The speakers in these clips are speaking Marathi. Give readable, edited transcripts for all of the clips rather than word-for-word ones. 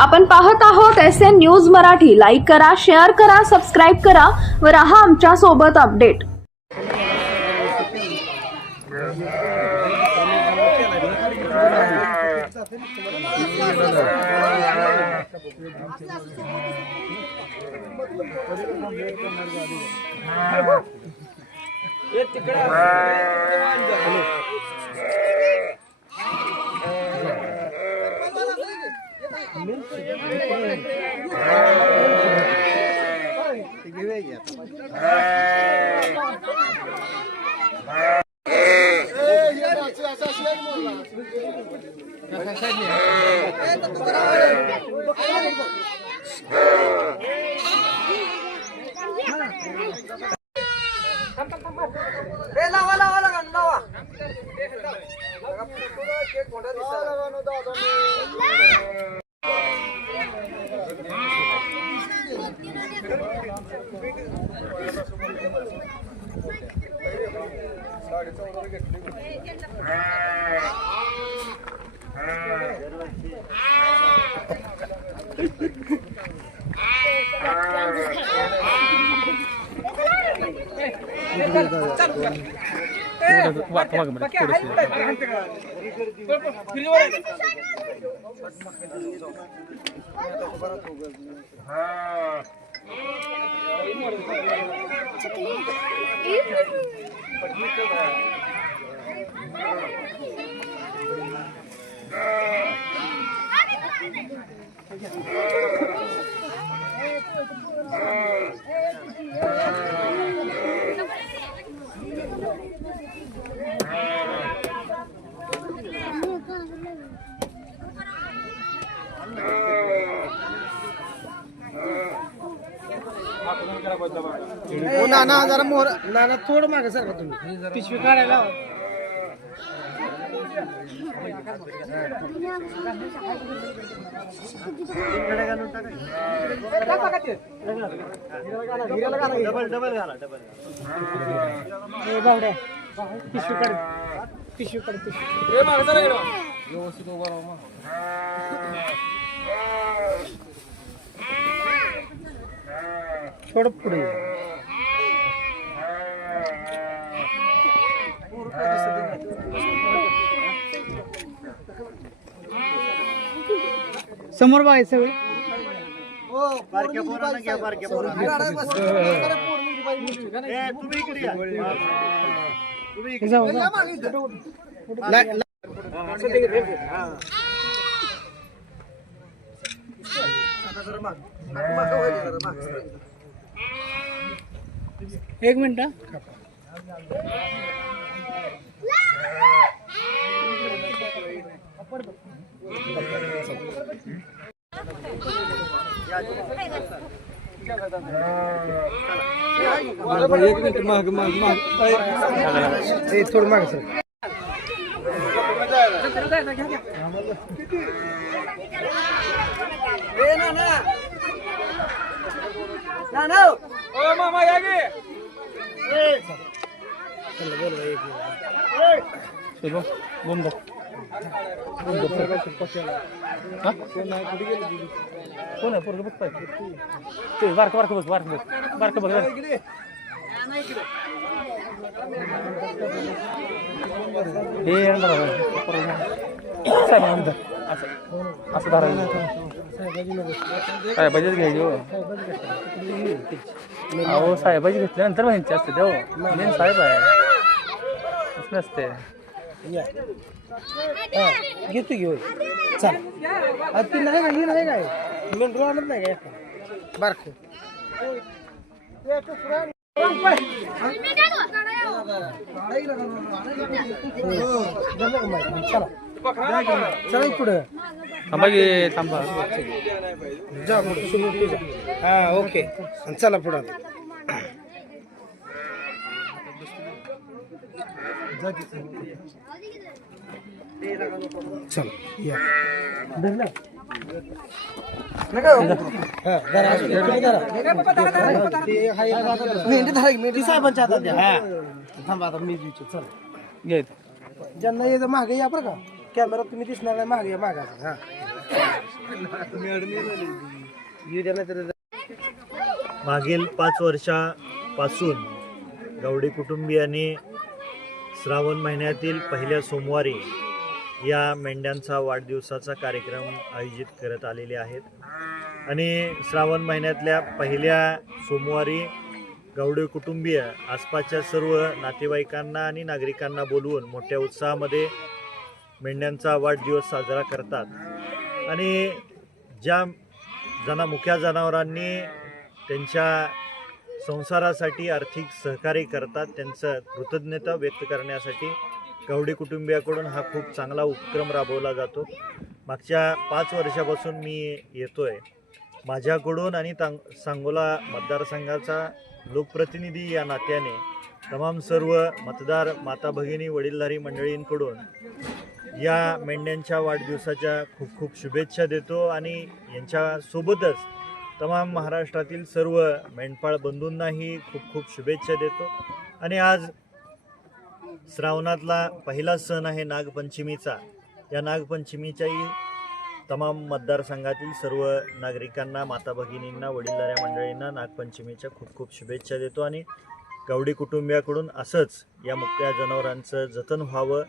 आपण पाहत आहोत SN न्यूज मराठी. लाईक करा, शेअर करा, सबस्क्राईब करा व रहा आमच्या सोबत अपडेट. नाना जरा मोर नाना थोडं मागे सर तुम्ही पिशवी काढायला पिशवी काढ पिशवी काढ व्यवस्थित उभा राहा. थोडं पुढे समोर बघायचं सगळं. बारक्या पोरांना घ्या, बारक्या पोरांना. तुम्ही इकडे या. तुम्ही इकडे जाऊ एक मिनिट. एक मिनिट माग माग माग थोडं माग सर. मामा या गे. कोण आहे पोरग बघताय ते बारक बारक बघ बारक बघ बारक बघ. हे असं धरायचं साहेबाचीच घ्यायची. अहो साहेबाची घेतल्यानंतर माहिती असते तेव्हा मेन साहेब आहे असं नसते. घेतो घेऊ चाल. ती नाही का नाही काय मेंढरू आणत नाही काय बारक. चला पुढे थांबा गे थांबा जा. हा ओके चला पुढे. चला या मेंढी साहेबांच्या हातात द्या. थांबा आता मी चल ज्यांना यायचं मागे या बरं का. कॅमेरा तुम्ही दिसणार नाही मागे या मागा. येऊ द्या ना तर. मागील 5 वर्षापासून गावडे कुटुंबियांनी श्रावण महिन्यातील पहिल्या सोमवारी या मेंढ्यांचा वाढदिवसाचा कार्यक्रम आयोजित करत आलेले आहेत. आणि श्रावण महिन्यातल्या पहिल्या सोमवारी गावडे कुटुंबीय आसपासच्या सर्व नातेवाईकांना आणि नागरिकांना बोलवून मोठ्या उत्साहामध्ये मेंढ्यांचा वाढदिवस साजरा करतात. आणि ज्या मुख्या जनावरांनी त्यांच्या संसारासाठी आर्थिक सहकार्य करतात त्यांचं कृतज्ञता व्यक्त करण्यासाठी गावडे कुटुंबियाकडून हा खूप चांगला उपक्रम राबवला जातो. मागच्या 5 वर्षापासून मी येतोय. माझ्याकडून आणि सांगोला मतदारसंघाचा लोकप्रतिनिधी या नात्याने तमाम सर्व मतदार माता भगिनी वडीलधारी मंडळींकडून या मेंढ्यांच्या वाढदिवसाच्या खूप खूप शुभेच्छा देतो. आणि यांच्यासोबतच तमाम महाराष्ट्रातील सर्व मेंढपाळ बंधूंनाही खूप खूप शुभेच्छा देतो. आणि आज श्रावणातला पहिला सण आहे नागपंचमीचा. या नागपंचमीच्याही तमाम मतदारसंघातील सर्व नागरिकांना माता भगिनींना वडीलधाऱ्या मंडळींना नागपंचमीच्या खूप खूप शुभेच्छा देतो. आणि गावडे कुटुंबियाकडून असंच या मुक्या जनावरांचं जतन व्हावं.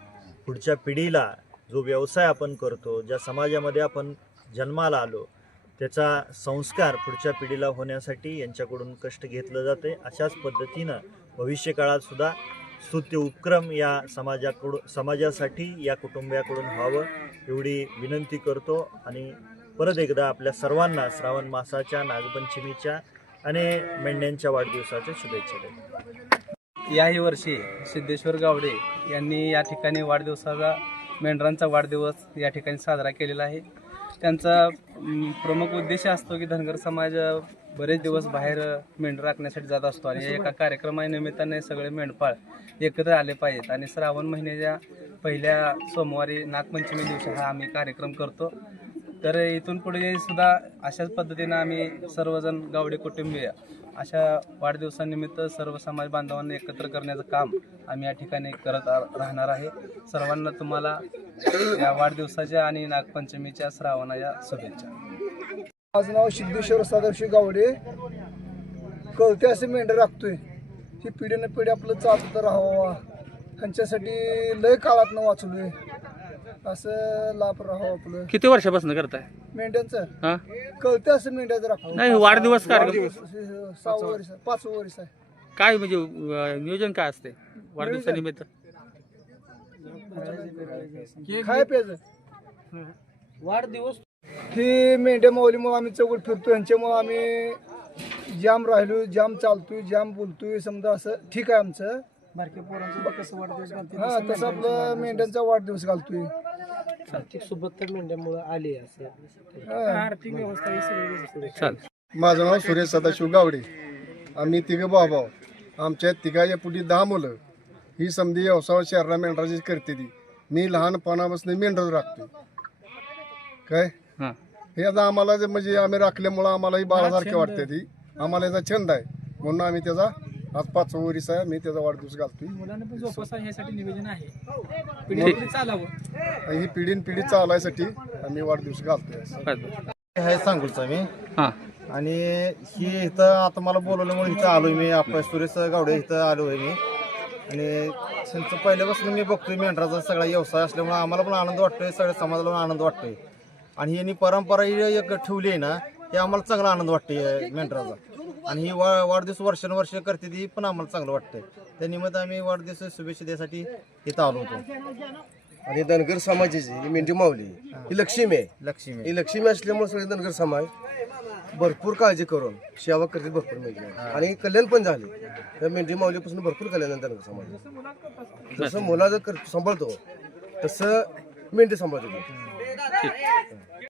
पुढच्या पिढीला जो व्यवसाय आपण करतो, ज्या समाजामध्ये आपण जन्माला आलो, त्याचा संस्कार पुढच्या पिढीला होण्यासाठी यांच्याकडून कष्ट घेतलं जाते. अशाच पद्धतीनं भविष्यकाळात सुद्धा स्तुत्य उपक्रम या समाजासाठी या कुटुंबियाकडून व्हावं एवढी विनंती करतो. आणि परत एकदा आपल्या सर्वांना श्रावण मासाच्या नागपंचमीच्या आणि मेंढ्यांच्या वाढदिवसाच्या शुभेच्छा देतो. याही वर्षी सिद्धेश्वर गावडे यांनी या ठिकाणी मेंढरांचा वाढदिवस या ठिकाणी साजरा केलेला आहे. त्यांचा प्रमुख उद्देश असतो की धनगर समाज बरेच दिवस बाहेर मेंढर राखण्यासाठी जात असतो आणि एका कार्यक्रमानिमित्ताने सगळे मेंढपाळ एकत्र आले पाहिजेत. आणि श्रावण महिन्याच्या पहिल्या सोमवारी नागपंचमी दिवशी हा आम्ही कार्यक्रम करतो. तर इथून पुढे सुद्धा अशाच पद्धतीनं आम्ही सर्वजण गावडे कुटुंबीय अशा वाढदिवसानिमित्त सर्व समाज बांधवांना एकत्र करण्याचं काम आम्ही या ठिकाणी करत राहणार आहे. सर्वांना तुम्हाला या वाढदिवसाच्या आणि नागपंचमीच्या श्रावणाच्या शुभेच्छा. माझं नाव सिद्धेश्वर सदाशिव गावडे. कळते असे मेंढर राखतोय. ही पिढीने पिढी आपलं चालत राहावा ह्यांच्यासाठी लय काळातनं वाचलोय. असं लाभ राहावं आपलं. किती वर्षापासून करताय मेंढ्यांचं हा? कळते असं मेंढ्याचं राखतो. नाही वाढदिवस कार्यक्रम 6 वर्ष 5 वर्ष आहे. काय म्हणजे नियोजन काय असते वाढदिवसानिमित्त? काय प्यायचं वाढदिवस ही मेंढ्या माऊलीमुळे आम्ही चौकट फिरतो. ह्यांच्यामुळे आम्ही जाम राहिलो, जाम चालतोय, जाम बोलतोय. समजा असं ठीक आहे आमचं. बारक्या पोरांचं कसं वाढदिवस घालते हा तसं आपलं मेंढ्यांचा वाढदिवस घालतोय. आर्थिक सोबत तर मेंढ्यामुळे आले असं हा. आर्थिक व्यवस्था ही सगळी व्यवस्थित आहे. चाल माझं नाव सुरेश सदाशिव गावडे. आम्ही तिघं भाऊ. आमच्या तिघाच्या पुढे 10 मुलं. ही समधी व्यवसाय शहरा मेंढराची करते ती. मी लहानपणापासून मेंढर राखतो. काय हा. हे आता आम्हाला म्हणजे आम्ही राखल्यामुळं आम्हाला ही बाळासारखे वाटते ती. आम्हाला याचा छंद आहे म्हणून आम्ही त्याचा आज 5 वर्ष आहे मी त्याचा वाढदिवस घालतोय. मुलांना पण जोपासा ह्यासाठी निवेदन आहे. पिढी चालावं. आणि ही पिढीन पिढी चालायसाठी आम्ही वाढदिवस घालतोय. हे सांगूचा मी. हा. आणि ही इथं आता मला बोलवल्यामुळे इथं आलोय मी. आपल्या सुरेश गावडे इथं आलो आहे मी. आणि त्यांचं पहिल्यापासून मी बघतोय मेंढराचा सगळा व्यवसाय असल्यामुळे आम्हाला पण आनंद वाटतोय, सगळ्या समाजाला पण आनंद वाटतोय. आणि यांनी परंपरा एक ठेवली आहे ना, हे आम्हाला चांगला आनंद वाटतोय मेंढराचा. आणि ही वाढदिवस वर्षानुवर्ष करते ती पण आम्हाला चांगलं वाटतंय. त्या निमित्त आम्ही वाढदिवस शुभेच्छा द्यासाठी इथं आलो होतो. आणि धनगर समाजाची ही मेंढी माऊली ही लक्ष्मी आहे. लक्ष्मी ही लक्ष्मी असल्यामुळे सगळे धनगर समाज भरपूर काळजी करून सेवा करते भरपूर मेंढी. आणि कल्याण पण झाले. त्या मेंढी माऊलीपासून भरपूर कल्याण धनगर समाज. जसं मुला जर सांभाळतो तसं मेंढी सांभाळतो.